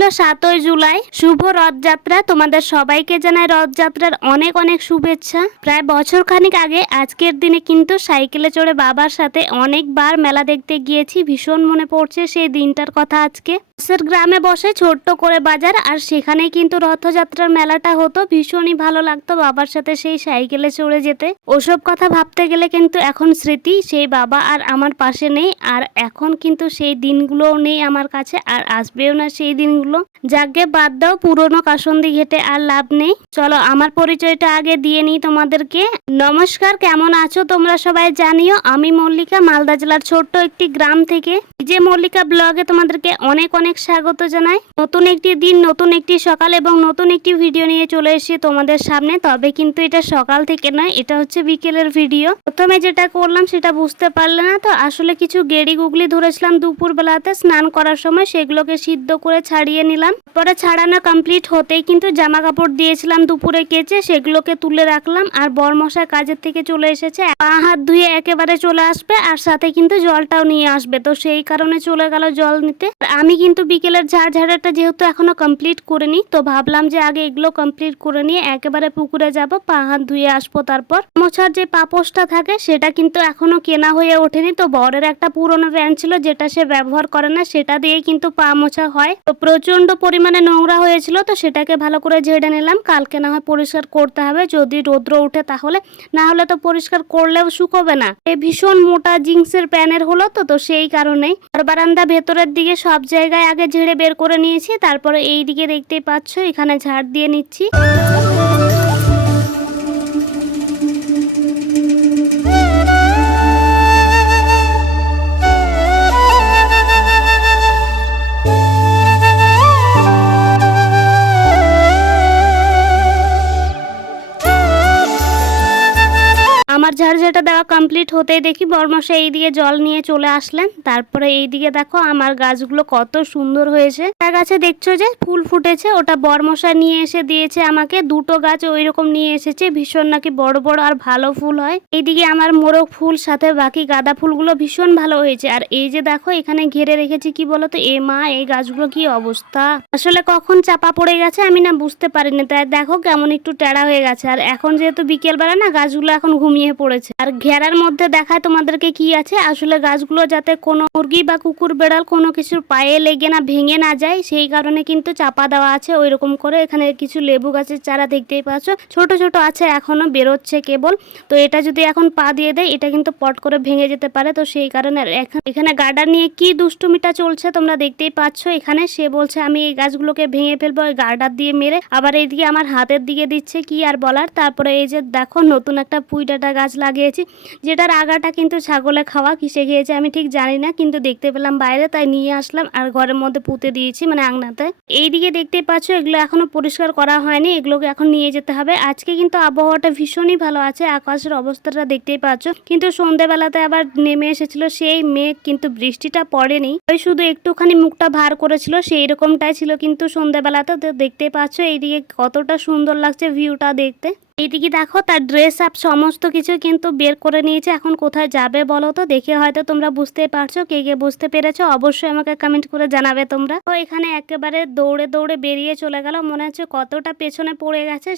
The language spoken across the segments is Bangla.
ছিল 7ই জুলাই, শুভ রথযাত্রা। তোমাদের সবাইকে জানাই রথযাত্রার অনেক অনেক শুভেচ্ছা। প্রায় বছর খানিক আগে আজকের দিনে কিন্তু সাইকেলে চড়ে বাবার সাথে অনেকবার মেলা দেখতে গিয়েছি। ভীষণ মনে পড়ছে সেই দিনটার কথা আজকে। পাশের গ্রামে বসে ছোট্ট করে বাজার, আর সেখানে কিন্তু রথযাত্রার মেলাটা হতো। ভীষণই ভালো লাগতো বাবার সাথে সেই সাইকেলে চড়ে যেতে। ওসব কথা ভাবতে গেলে কিন্তু এখন স্মৃতি, সেই বাবা আর আমার পাশে নেই, আর এখন কিন্তু সেই দিনগুলোও নেই আমার কাছে, আর আসবেও না সেই দিনগুলো। যাকে বাদ দাও, পুরনো কাসন্দি ঘেটে আর লাভ নেই। চলো আমার পরিচয়টা আগে দিয়ে নিই তোমাদেরকে। নমস্কার, কেমন আছো তোমরা সবাই জানিও। আমি মল্লিকা, মালদা জেলার ছোট্ট একটি গ্রাম থেকে যে মল্লিকা ব্লগে তোমাদেরকে অনেক অনেক স্বাগত জানাই। নতুন একটি দিন, নতুন একটি সকাল এবং নতুন একটি ভিডিও নিয়ে চলে এসেছি তোমাদের সামনে। তবে কিন্তু এটা সকাল থেকে নয়, এটা হচ্ছে বিকেলের ভিডিও। প্রথমে যেটা করলাম সেটা বুঝতে পারলে না তো, আসলে কিছু গেড়ি গুগলি ধরেছিলাম দুপুর বেলাতে স্নান করার সময়, সেগুলোকে সিদ্ধ করে ছাড়িয়ে নিলাম। পরে ছাড়ানো কমপ্লিট হতেই কিন্তু জামা কাপড় দিয়েছিলাম দুপুরে কেচে, সেগুলোকে তুলে রাখলাম। আর বরমশাই কাজের থেকে চলে এসেছে, পা হাত ধুয়ে একেবারে চলে আসবে, আর সাথে কিন্তু জলটাও নিয়ে আসবে। তো সেই কারণে চলে গেল জল নিতে। আমি কিন্তু বিকেলের ঝাড়ঝাড়াটা যেহেতু এখনো কমপ্লিট করিনি, তো ভাবলাম যে আগে এগুলো কমপ্লিট করে নিয়ে একেবারে পুকুরে যাব, পা হাত ধুয়ে আসবো। তারপর মোছার যে পাপোশটা থাকে সেটা কিন্তু এখনো কেনা হয়ে ওঠেনি। তো বরের একটা পুরনো প্যান্ট ছিল যেটা সে ব্যবহার করে না, সেটা দিয়ে কিন্তু পা মোছা হয়। তো প্রচন্ড পরিমাণে নোংরা হয়েছিল, তো সেটাকে ভালো করে ঝেড়ে নিলাম। কালকে না হয় পরিষ্কার করতে হবে, যদি রৌদ্র উঠে তাহলে, না হলে তো পরিষ্কার করলেও শুকোবে না। এই ভীষণ মোটা জিন্সের প্যান্টের হলো তো সেই কারণেই। আর বারান্দা ভেতরের দিকে সব জায়গায় আগে ঝেড়ে বের করে নিয়েছি, তারপরে এই দিকে দেখতেই পাচ্ছ এখানে ঝাড় দিয়ে নিচ্ছি। আমার ঝাড়ঝাটা দেওয়া কমপ্লিট হতেই দেখি বরমশাই এইদিকে জল নিয়ে চলে আসলেন। তারপরে এইদিকে দেখো আমার গাছগুলো কত সুন্দর হয়েছে। একটা গাছে দেখছো যে ফুল ফুটেছে, ওটা বরমশাই নিয়ে এসে দিয়েছে আমাকে। দুটো গাছ ওই রকম নিয়ে এসেছে, ভীষণ নাকি বড় বড় আর ভালো ফুল হয়। এইদিকে আমার মোরগ ফুল সাথে বাকি গাঁদা ফুলগুলো ভীষণ ভালো হয়েছে। আর এই যে দেখো এখানে ঘিরে রেখেছি কি বলতো, এ মা, এই গাছগুলো কি অবস্থা। আসলে কখন চাপা পড়ে গেছে আমি না বুঝতে পারিনি, তাই দেখো কেমন একটু টেড়া হয়ে গেছে। আর এখন যেহেতু বিকেল বেলা না, গাছগুলো এখন ঘুমিয়ে পড়েছে। আর ঘেরার মধ্যে দেখায় তোমাদেরকে কি আছে, আসলে গাছগুলো যাতে কোনো মুরগি বা কুকুর বেড়াল কোনো কিছুর পায়ে লেগে না ভেঙে না যায়, সেই কারণে কিন্তু চাপা দেওয়া আছে ওই রকম করে। এখানে কিছু লেবু গাছের চারা দেখতেই পাচ্ছ, ছোট ছোট আছে, এখনো বেরোচ্ছে কেবল। তো এটা যদি এখন পা দিয়ে দেয়, এটা কিন্তু পট করে ভেঙে যেতে পারে। তো সেই কারণে এখানে গার্ডার নিয়ে কি দুষ্টুমিটা চলছে তোমরা দেখতেই পাচ্ছ। এখানে সে বলছে আমি এই গাছগুলোকে ভেঙে ফেলবো ওই গার্ডার দিয়ে মেরে, আবার এইদিকে আমার হাতের দিকে দিচ্ছে, কি আর বলার। তারপরে এই যে দেখো নতুন একটা পুঁই ডাঁটা গাছ লাগিয়েছি, যেটার আগাটা কিন্তু ছাগলে খাওয়া, কিসে খেয়েছে আমি ঠিক জানি না, কিন্তু দেখতে পেলাম বাইরে, তাই নিয়ে আসলাম আর ঘরের মধ্যে পুঁতে দিয়েছি, মানে আংনাতে। এইদিকে দেখতেই পাচ্ছ এগুলো এখনো পরিষ্কার করা হয়নি, এগুলোকে এখন নিয়ে যেতে হবে। আজকে কিন্তু আবহাওয়াটা ভীষণই ভালো আছে, আকাশের অবস্থাটা দেখতেই পাচ্ছ। কিন্তু সন্ধ্যেবেলাতে আবার নেমে এসেছিল সেই মেঘ, কিন্তু বৃষ্টিটা পড়েনি, ওই শুধু একটুখানি মুখটা ভার করেছিল, সেই রকমটাই ছিল কিন্তু সন্ধ্যেবেলাতে। তো দেখতেই পাচ্ছ এইদিকে কতটা সুন্দর লাগছে ভিউটা দেখতে। এইদিকে দেখো তার ড্রেস আপ সমস্ত কিছু কিন্তু বের করে নিয়েছে। এখন কোথায় যাবে বলো তো, দেখে হয়তো তোমরা বুঝতেই পারছো। কে কে বুঝতে পেরেছো অবশ্যই আমাকে কমেন্ট করে জানাবে তোমরা। তো এখানে একেবারে দৌড়ে দৌড়ে বেরিয়ে চলে গেল, মনে হচ্ছে কতটা পেছনে পড়ে গেছে।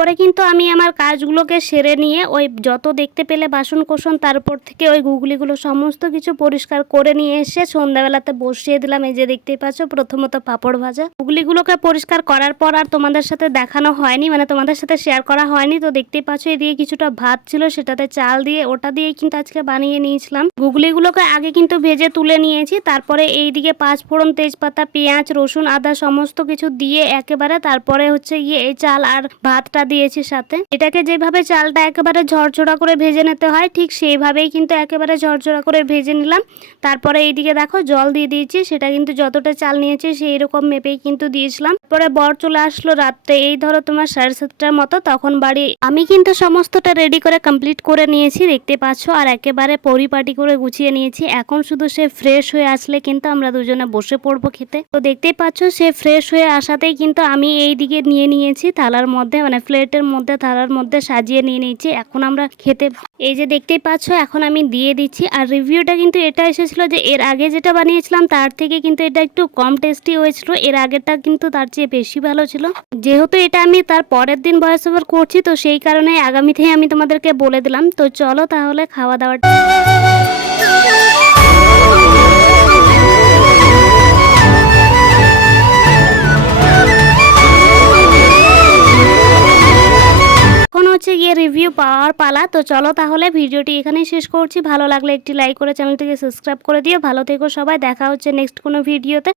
পরে কিন্তু আমি আমার কাজগুলোকে সেরে নিয়ে ওই যত দেখতে পেলে বাসন কোসন, তারপর থেকে ওই গুগলিগুলো সমস্ত কিছু পরিষ্কার করে নিয়ে এসে সন্ধ্যাবেলাতে বসিয়ে দিলাম। এই যে দেখতেই পাচ্ছ প্রথমত পাপড় ভাজা। গুগলিগুলোকে পরিষ্কার করার পর আর তোমাদের সাথে দেখানো হয়নি, মানে তোমাদের সাথে শেয়ার করা হয়নি। তো দেখতেই পাচ্ছ এদিকে কিছুটা ভাত ছিল, সেটাতে চাল দিয়ে ওটা দিয়ে কিন্তু আজকে বানিয়ে নিয়েছিলাম। গুগলিগুলোকে আগে কিন্তু ভেজে তুলে নিয়েছি, তারপরে এইদিকে পাঁচফোড়ন, তেজপাতা, পেঁয়াজ, রসুন, আদা সমস্ত কিছু দিয়ে একেবারে তারপরে হচ্ছে এই চাল আর ভাতটা দিয়েছি সাথে। এটাকে যেভাবে চালটা একেবারে ঝরঝরা করে ভেজে নিতে হয়, ঠিক সেইভাবেই কিন্তু একেবারে ঝরঝরা করে ভেজে নিলাম। তারপরে এইদিকে দেখো জল দিয়ে দিয়েছি, সেটা কিন্তু যতটা চাল নিয়েছি সেই রকম মেপেই কিন্তু দিয়েছিলাম। পরে বর চলে আসলো রাত্রে, এই ধরো তোমার 7:30টার মতো, তখন বাড়ি। আমি কিন্তু সমস্তটা রেডি করে কমপ্লিট করে নিয়েছি দেখতে পাচ্ছ, আর একেবারে পরিপাটি করে গুছিয়ে নিয়েছি। এখন শুধু সে ফ্রেশ হয়ে আসলে কিন্তু আমরা দুজনে বসে পড়বো খেতে। তো দেখতেই পাচ্ছ সে ফ্রেশ হয়ে আসাতেই কিন্তু আমি এই দিকে নিয়ে নিয়েছি থালার মধ্যে, মানে প্লেটের মধ্যে থালার মধ্যে সাজিয়ে নিয়ে নিয়েছি। এখন আমরা খেতে, এই যে দেখতেই পাচ্ছ এখন আমি দিয়ে দিচ্ছি। আর রিভিউটা কিন্তু এটা এসেছিল যে এর আগে যেটা বানিয়েছিলাম তার থেকে কিন্তু এটা একটু কম টেস্টি হয়েছিল, এর আগেরটা কিন্তু তার চেয়ে বেশি ভালো ছিল। যেহেতু এটা আমি তার পরের দিন ভয়েস ওভার করছি তো সেই কারণে আগামীতেই আমি তোমাদেরকে বলে দিলাম। তো চলো তাহলে খাওয়া দাওয়াটা। এখন হচ্ছে গিয়ে রিভিউ পাওয়ার পালা। তো চলো তাহলে ভিডিওটি এখানেই শেষ করছি। ভালো লাগলে একটি লাইক করে চ্যানেলটিকে সাবস্ক্রাইব করে দিও। ভালো থেকো সবাই, দেখা হচ্ছে নেক্সট কোনো ভিডিওতে।